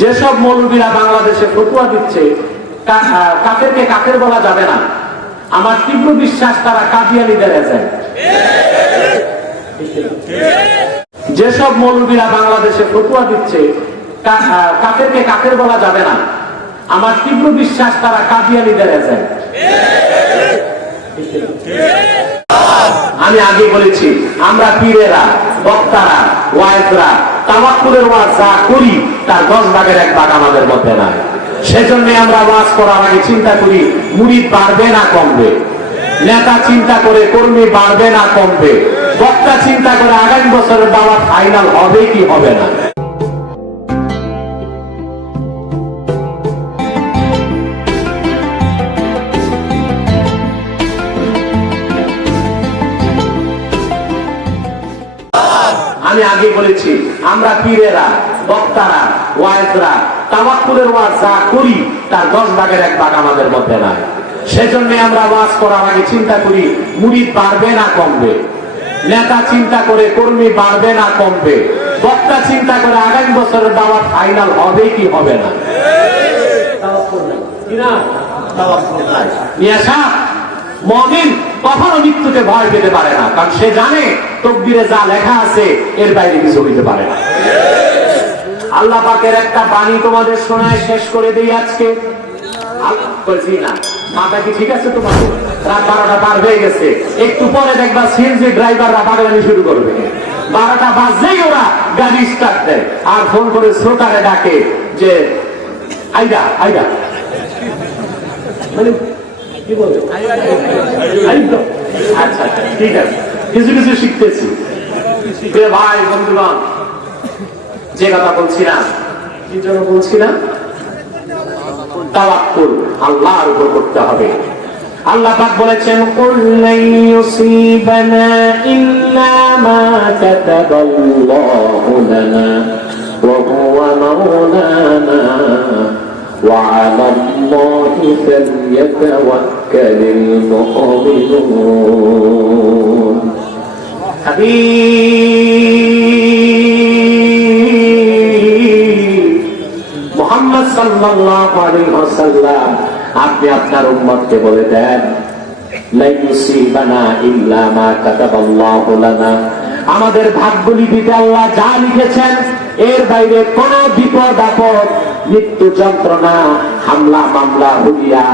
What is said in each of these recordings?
যেসব মৌলবীরা বাংলাদেশে ফতুয়া দিচ্ছে কা- আহ, কাফেরকে কাফের বলা যাবে না। আমার তীব্র বিশ্বাস তারা কাদিয়ানিদের এজেন্ট যেসব মৌলবীরা বাংলাদেশে ফতুয়া দিচ্ছে কা- আহ, কাফেরকে কাফের বলা যাবে না। আমার তীব্র বিশ্বাস তারা কাদিয়ানিদের এজেন্ট আমি আগে বলেছি আমরা পীরেরা বক্তারা ওয়াইজরা তামাকুলের ওয়াজ যা করি, তার দশ ভাগের এক ভাগ আমাদের মধ্যে নাই। সেজন্য আমরা ওয়াজ করার আগে চিন্তা করি মুড়ি বাড়বে না কমবে? নেতা চিন্তা করে, কর্মী বাড়বে না কমবে? বক্তা চিন্তা করে, আগামী বছরের দাওয়াত ফাইনাল হবে কি হবে না? আমি আগে বলেছি, আমরা পীরেরা, বক্তারা, ওয়াইজরা তামাকুলের ওয়াজ যা করি, তার দশ ভাগের এক ভাগ আমাদের মধ্যে নাই। সেজন্য আমরা ওয়াজ করার আগে চিন্তা করি মুড়ি পারবে না কমবে? নেতা চিন্তা করে, কর্মী বাড়বে না কমবে? বক্তা চিন্তা করে, আগামী বছরের দাওয়াত ফাইনাল হবে কি হবে না? মমিন কখনো মৃত্যুকে ভয় পেতে পারে না। কারণ সে জানে তকদিরে যা লেখা আছে, এর বাইরে কিছু হইতে পারে না। আল্লাহ পাকের একটা বাণী তোমাদের শোনায় শেষ করে দিই আজকে। বলছি না, মাথা কি ঠিক আছে তোমার রাত বারোটা পার হয়ে গেছে। একটু পরে দেখবা সিএনজি ড্রাইভাররা পাগলামি শুরু করবে। বারোটা ওরা গাড়ি স্টার্ট দেয়। আর ফোন করে শ্রোতারে ডাকে যে, আইডা আইডা। মানে কি বলে তাই তো? আচ্ছা, আচ্ছা ঠিক আছে। কিছু কিছু শিখতেছি। ভাই, বন্ধুগণ, যে কথা বলছিলাম, কি জন্য বলছি না তাওয়াক্কুল, আল্লাহর উপর করতে হবে। আল্লাহ পাক বলেছেন, কুল লাই ইউসিবানা ইল্লা মা কাতাবাল্লাহু লানা, ওয়া হুয়া মাওলানা, ওয়া আলা الله فليتوكل المؤمنون حبيب মোহাম্মদ সাল্লাল্লাহু আলাইহি ওয়াসাল্লাম আপনি আপনার উম্মতকে বলে দেন লা ইউসিবানা ইল্লা মা কাতাবাল্লাহু লানা আমাদের ভাগ্যলিপিতে আল্লাহ যা লিখেছেন এর বাইরে কোন বিপদ আপদ মৃত্যু যন্ত্রণা, হামলা, মামলা, হুলিয়া,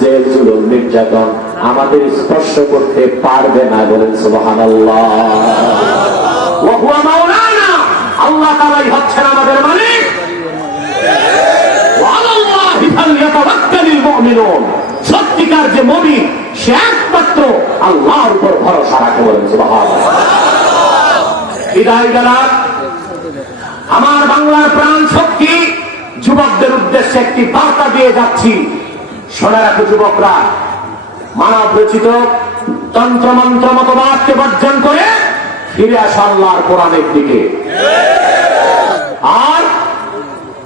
জেল, জুলুম, নির্যাতন আমাদের স্পর্শ করতে পারবে না বলেন মুমিনুন। সত্যিকার যে মুমিন সে একমাত্র আল্লাহর উপর ভরসা রাখে বলেন বিদায় গেলাম। আমার বাংলার প্রাণ শক্তি উদ্দেশ্যে একটি বার্তা দিয়ে যাচ্ছি। শোনা রাখো যুবকরা, মানব রচিত তন্ত্রমন্ত্র মতবাদকে বর্জন করে ফিরে আসা আল্লাহর কোরআনের দিকে। আর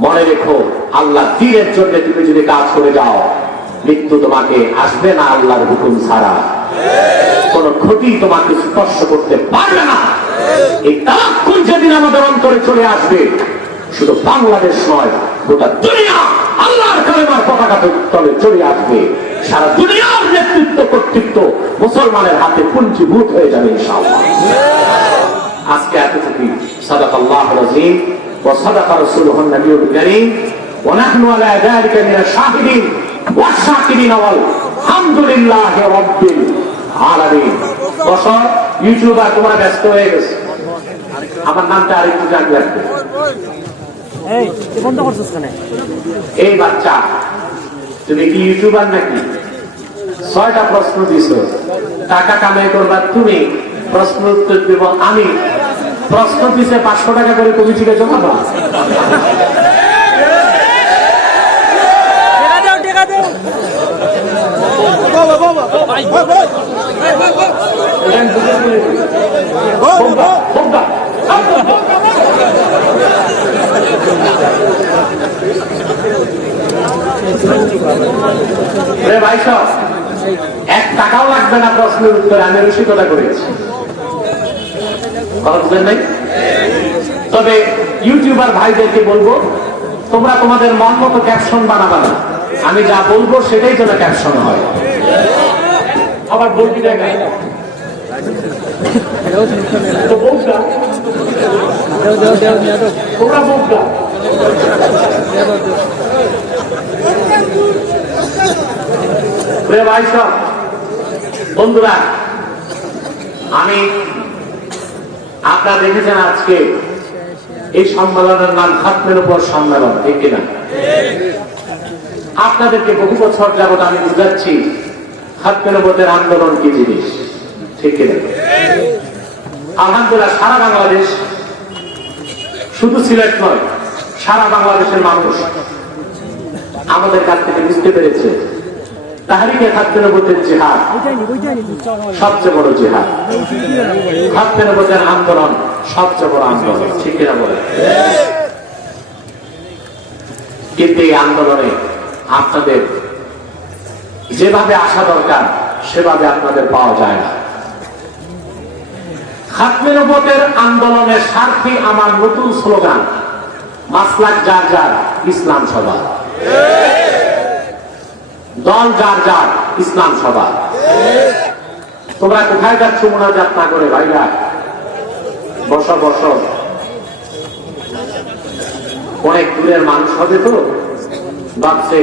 মনে রেখো, আল্লাহ দিনের জন্য তুমি যদি কাজ করে যাও, মৃত্যু তোমাকে আসবে না আল্লাহর হুকুম ছাড়া। কোন ক্ষতি তোমাকে স্পর্শ করতে পারবে না। এই তালাক্কুল যেদিন আমাদের অন্তরে চলে আসবে শুধু বাংলাদেশ নয় গোটা দুনিয়া আল্লাহর কালেমার পতাকা তলে চলে আসবে সারা দুনিয়ার নেতৃত্ব কর্তৃত্ব মুসলমানের হাতে পুঞ্জীভূত হয়ে যাবে ইনশাআল্লাহ আজকে এতটুকুই সাদাক আল্লাহ রাজিম وصدق رسوله النبي الكريم ونحن على ذلك من الشاهدين والشاكرين والحمد لله رب العالمين বছর ইউটিউবার তোমরা ব্যস্ত হয়ে গেছে আমার নামটা আরেকটু জানি রাখবে এই বন্ধ করছিস কেন? এই বাচ্চা তুমি কি ইউটিউবার নাকি? ছয়টা প্রশ্ন দিছ। টাকা কামাই করবা তুমি প্রশ্ন উত্তর দেব আমি। প্রশ্ন দিছে পাঁচশো টাকা করে কমিটিকে জমা দাও। সব এক টাকাও লাগবে না প্রশ্নের উত্তরে, আমি রসিকতা করেছি। নাই? তবে ইউটিউবার ভাইদেরকে বলব, তোমরা তোমাদের মন মতো ক্যাপশন বানাবা না। আমি যা বলব সেটাই যেন ক্যাপশন হয়। আবার বলবি দাও তোমরা প্রিয় বন্ধুরা, আমি আপনারা দেখেছেন আজকে এই সম্মেলনের নাম খাতমের উপর সম্মেলন, ঠিক কিনা? আপনাদেরকে বহু বছর যাবত আমি বুঝাচ্ছি খাতমের উপরের আন্দোলন কি জিনিস, ঠিক কিনা? আলহামদুলিল্লাহ, সারা বাংলাদেশ শুধু সিলেট নয়, সারা বাংলাদেশের মানুষ আমাদের কাছ থেকে বুঝতে পেরেছে। তাহারিকে সবচেয়ে বড় আন্দোলন, সবচেয়ে বড় আন্দোলন। ঠিক কিনা বলে কিন্তু এই আন্দোলনে আপনাদের যেভাবে আসা দরকার, সেভাবে আপনাদের পাওয়া যায় না। খাতমে নবতের আন্দোলনের স্বার্থে আমার নতুন স্লোগান, মাসলাক যার যার, ইসলাম সভা। দল যার যার, ইসলাম সভা তোমরা কোথায় যাচ্ছ মোনাজাত না করে ভাইরা? বস বস। অনেক দূরের মানুষ হবে তো? ভাবছে,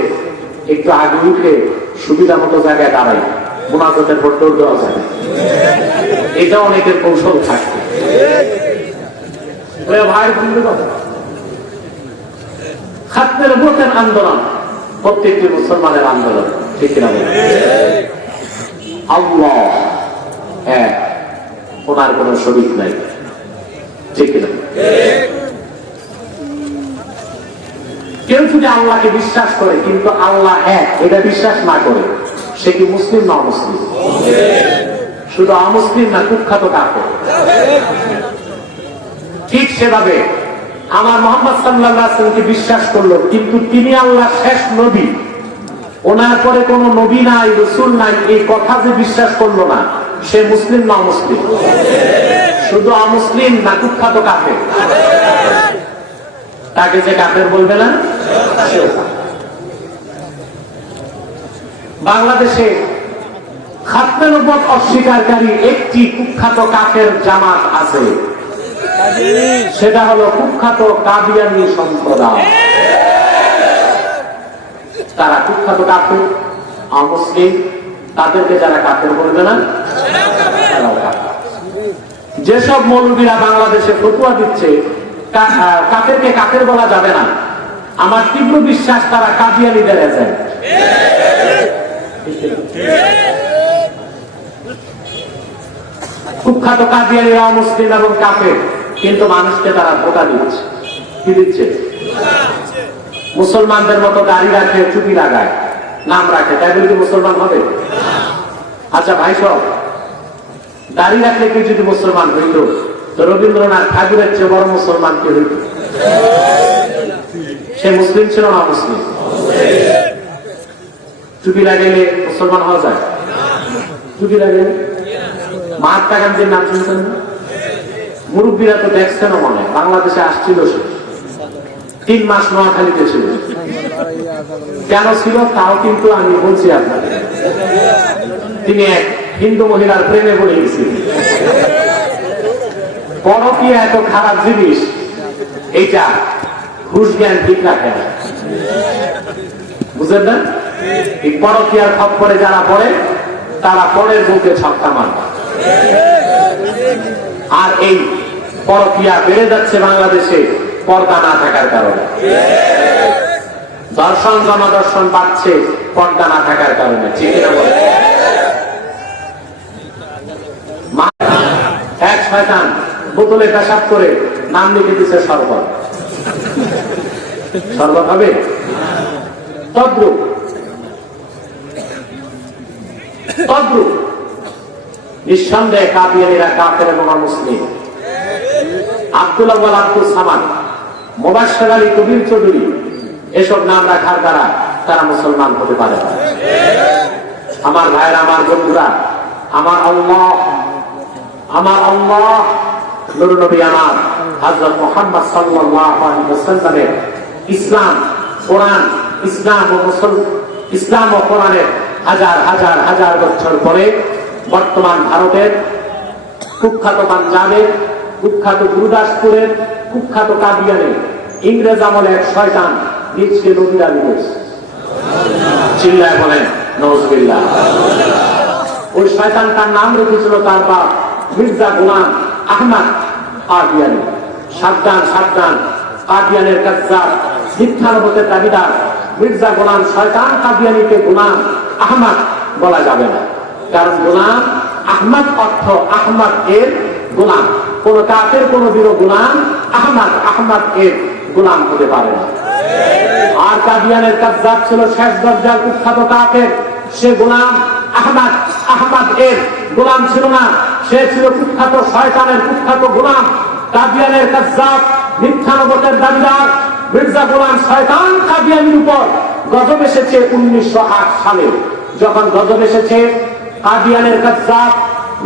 একটু আগে উঠে সুবিধা মতো জায়গায় দাঁড়াই। মোনাজাতের পর দৌড় দেওয়া যায়। এটা অনেকের কৌশল থাকে। ভাই, বন্ধুগণ খাতমের ভোটের আন্দোলন। প্রত্যেকটি মুসলমানের আন্দোলন, ঠিক কিনা আল্লাহ এক, ওনার কোন শরীর নাই, ঠিক কিনা? কেউ যদি আল্লাহকে বিশ্বাস করে, কিন্তু আল্লাহ এক, এটা বিশ্বাস না করে, সে কি মুসলিম না মুসলিম শুধু অমুসলিম না কুখ্যাত কাকে ঠিক সেভাবে আমার মোহাম্মদ সাল্লাহকে বিশ্বাস করল, কিন্তু তিনি আল্লাহ শেষ নবী। ওনার পরে কোন নবী নাই, রসুল নাই, এই কথা যে বিশ্বাস করল না, সে মুসলিম না মুসলিম শুধু অমুসলিম না কুখ্যাত কাফের? তাকে যে কাফের বলবে না বাংলাদেশে খাতমে নবত অস্বীকারী একটি কুখ্যাত কাফের জামাত আছে। সেটা হলো কুখ্যাত কাদিয়ানি সম্প্রদায়। তারা কুখ্যাত কাফের, অমুসলিম, তাদেরকে যারা কাফের বলবে না যেসব মৌলবীরা বাংলাদেশে ফতুয়া দিচ্ছে কাফেরকে কাফের বলা যাবে না। আমার তীব্র বিশ্বাস তারা কাদিয়ানিদের এজেন্ট কুখ্যাত কাদিয়ানিরা মুসলিম এবং কাফের। কিন্তু মানুষকে তারা ধোকা দিচ্ছে। কি দিচ্ছে? মুসলমানদের মতো দাড়ি রাখে, চুপি লাগায়, নাম রাখে। তাই বলে মুসলমান হবে? আচ্ছা ভাই সব দাড়ি রাখলে কি যদি মুসলমান হইত, তো রবীন্দ্রনাথ ঠাকুরের চেয়ে বড় মুসলমান কে হইত? সে মুসলিম ছিল না মুসলিম চুপি লাগাইলে মুসলমান হওয়া যায়? চুপি লাগাইলে মহাত্মা গান্ধীর নাম শুনছেন না? মুরব্বীরা তো দেখছেন মনে। বাংলাদেশে আসছিল সে। তিন মাস নোয়াখালীতে ছিল। কেন ছিল? তাও কিন্তু আমি বলছি আপনাকে তিনি এক হিন্দু মহিলার প্রেমে পড়ে গেছিলেন পরকীয়া এত খারাপ জিনিস, এইটা ঘুষ জ্ঞান ঠিক না। বুঝলেন না? এই পরকীয়ার খপ্পরে যারা পড়ে, তারা পরের বুকে ছক্কা মারবে। আর এই পরকিয়া বেড়ে যাচ্ছে বাংলাদেশে, পর্দা না থাকার কারণে। দর্শন, জনদর্শন বাড়ছে, পর্দা না থাকার কারণে। ঠিক কিনা বলেন? মা- এক শয়তান বোতলে পেশাব করে নাম লিখে দিচ্ছে শরবত। শরবত হবে? তদ্রুপ তদ্রুপ নিঃসন্দেহে কাপিয়ানিরা কাফের এবং মুসলিম আব্দুল আব্বাল আব্দুল সামান মোবাশ্বের আলী, কবির চৌধুরী, এসব নাম রাখার দ্বারা তারা মুসলমান হতে পারে আমার ভাইয়ের, আমার বন্ধুরা, আমার আল্লাহ আমার আল্লাহ নুর নবী আমার, হযরত মুহাম্মদ ওয়াসাল্লামের ইসলাম, কোরআন, ইসলাম ও মুসল, ইসলাম ও কোরআনের হাজার হাজার হাজার বছর পরে বর্তমান ভারতের কুখ্যাত পাঞ্জাবের কুখ্যাত গুরুদাসপুরের কুখ্যাত কাদিয়ানের ইংরেজ আমলে এক শয়তান নিজকে নদীরা দিবস চিল্লায় বলেন নজবিল্লাহ ওই শয়তান তার নাম রেখেছিল তার বাপ মির্জা গোলাম আহমদ কাদিয়ানি। সাবধান সাবধান, কাদিয়ানের কাজ্জার মিথ্যানবতের দাবিদার। মির্জা গোলাম শয়তান কাদিয়ানিকে গোলাম আহমদ বলা যাবে না। কারণ গোলাম আহমদ অর্থ আহমদ এর গোলাম। কোন কাকের কোন বীর গোলাম আহমদ আহমদ এর গোলাম হতে পারে না। আর কাদিয়ানের কাজ্জাব ছিল শেষ দরজার কুখ্যাত কাকের সে গোলাম আহমদ আহমদ এর গোলাম ছিল না। সে ছিল কুখ্যাত শয়তানের কুখ্যাত গোলাম। কাদিয়ানের কাজ্জাব মিথ্যানবতের দাবিদার। মির্জা গোলাম শয়তান কাদিয়ানির উপর গজব এসেছে উনিশশো আট সালে। যখন গজব এসেছে, কাদিয়ানের কাজ্জাব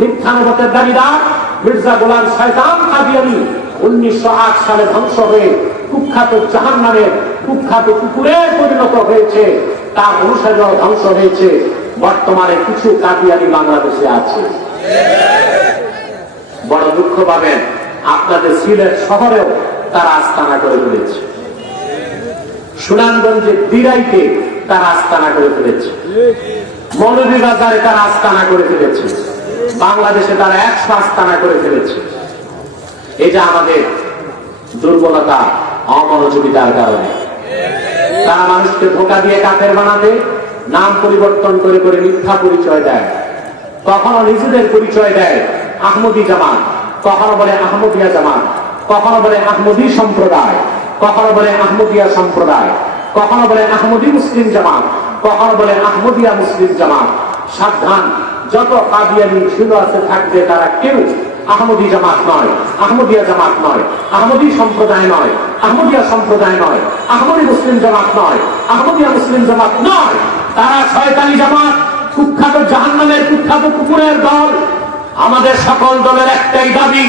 মিথ্যানবতের দাবিদার মির্জা গোলাম শয়তান কাদিয়ানি উনিশশো আট সালে ধ্বংস হয়ে কুখ্যাত জাহান নামের কুখ্যাত কুকুরে পরিণত হয়েছে। তার অনুসারীরাও ধ্বংস হয়েছে। বর্তমানে কিছু কাদিয়ানি বাংলাদেশে আছে। বড় দুঃখ পাবেন, আপনাদের সিলেট শহরেও তারা আস্তানা করে ফেলেছে। সুনামগঞ্জের দিরাইতে তারা আস্তানা করে ফেলেছে। মৌলভীবাজারে তারা আস্তানা করে ফেলেছে। বাংলাদেশে তারা একশো আস্তানা করে ফেলেছে। এটা আমাদের দুর্বলতা, অমনোযোগিতার কারণে। তারা মানুষকে ধোকা দিয়ে কাফের বানাতে, নাম পরিবর্তন করে করে মিথ্যা পরিচয় দেয়। কখনো নিজেদের পরিচয় দেয় আহমদি জামাত, কখনো বলে আহমদিয়া জামান কখনো বলে আহমদি সম্প্রদায়, কখনো বলে আহমদিয়া সম্প্রদায়, কখনো বলে আহমদি মুসলিম জামাত, কখনো বলে আহমদিয়া মুসলিম জামাত। সাবধান যত কাদিয়ানি ছিল আছে থাকবে তারা কেউ আহমদি জামাত নয়, আহমদিয়া জামাত নয়, আহমদি সম্প্রদায় নয়, আহমদিয়া সম্প্রদায় নয়, আহমদি মুসলিম জামাত নয়, আহমদিয়া মুসলিম জামাত নয়। তারা শয়তানি জামাত, কুখ্যাত জাহান্নামের কুখ্যাত কুকুরের দল। আমাদের সকল দলের একটাই দাবি।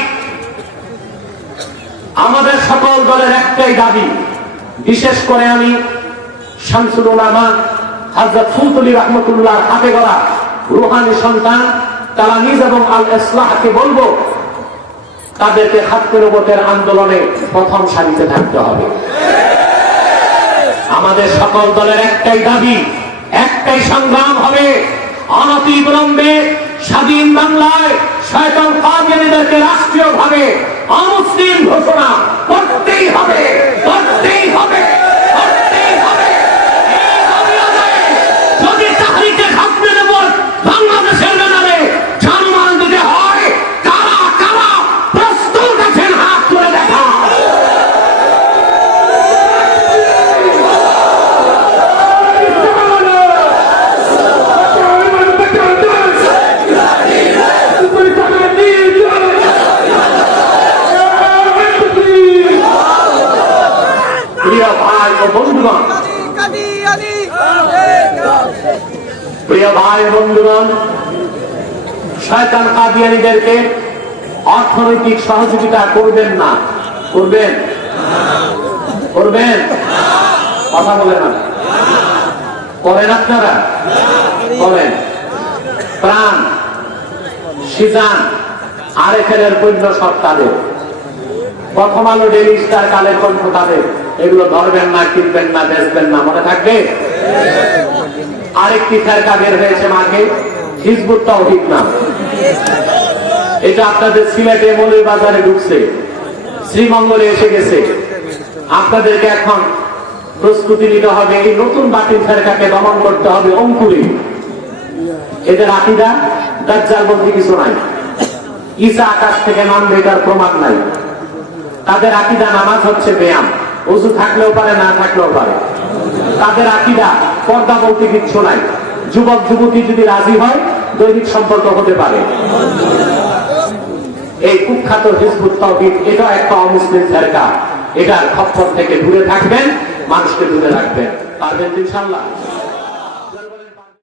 আমাদের সকল দলের একটাই দাবি। বিশেষ করে আমি শামসুল উলামা হাজরত ফুলতলি রহমতুল্লাহ হাতে গড়া রুহানি সন্তান তালামিজ এবং আল ইসলাহকে বলব, তাদেরকে হাতের ভোটের আন্দোলনে প্রথম সারিতে থাকতে হবে। আমাদের সকল দলের একটাই দাবি, একটাই সংগ্রাম হবে অনতি বিলম্বে স্বাধীন বাংলায় শয়তান কাদিয়ানীদেরকে রাষ্ট্রীয় ভাবে অমুসলিম ঘোষণা করতেই হবে করতেই হবে করতেই হবে এই দাবি আদায়ে যদি তাহরিকে খাতমে নবুয়ত বাংলাদেশের ব্যানারে সম্মান দিতে হয় কারা কারা প্রস্তুত আছেন হাত তুলে দেখা প্রিয় ভাই ও প্রিয় ভাই বন্ধুগণ, শয়তান কাদিয়ানীদেরকে অর্থনৈতিক সহযোগিতা করবেন না। করবেন? করবেন? কথা বলে না। করেন আপনারা? করেন। প্রাণ, সিজান আরেকের পণ্য সব তাদের। প্রথম আলো ডেলি স্টার কালের কণ্ঠ তাদের। এগুলো ধরবেন না কিনবেন না, বেচবেন না, মনে থাকবে? আরেকটি ফেরকা বের হয়েছে মাকে হিজবুত তৌহিদ না এটা আপনাদের সিলেটে মৌলিক বাজারে ঢুকছে, শ্রীমঙ্গলে এসে গেছে। আপনাদেরকে এখন প্রস্তুতি নিতে হবে, এই নতুন বাতিল ফেরকাকে দমন করতে হবে অঙ্কুরে। এদের আকিদা, দাজ্জাল বলতে কিছু নাই। ঈসা আকাশ থেকে নামবে এটার প্রমাণ নাই। তাদের আকিদা নামাজ হচ্ছে ব্যায়াম। অজু থাকলেও পারে, না থাকলেও পারে। তাদের আকিদা, পর্দা বলতে কিচ্ছু নাই। যুবক, যুবতী যদি রাজি হয়, দৈনিক সম্পর্ক হতে পারে। এই কুখ্যাত হিজবুত তহবিদ এটা একটা অমুসলিম সরকার এটার খপ্পর থেকে দূরে থাকবেন, মানুষকে দূরে রাখবেন। পারবেন ইনশাল্লাহ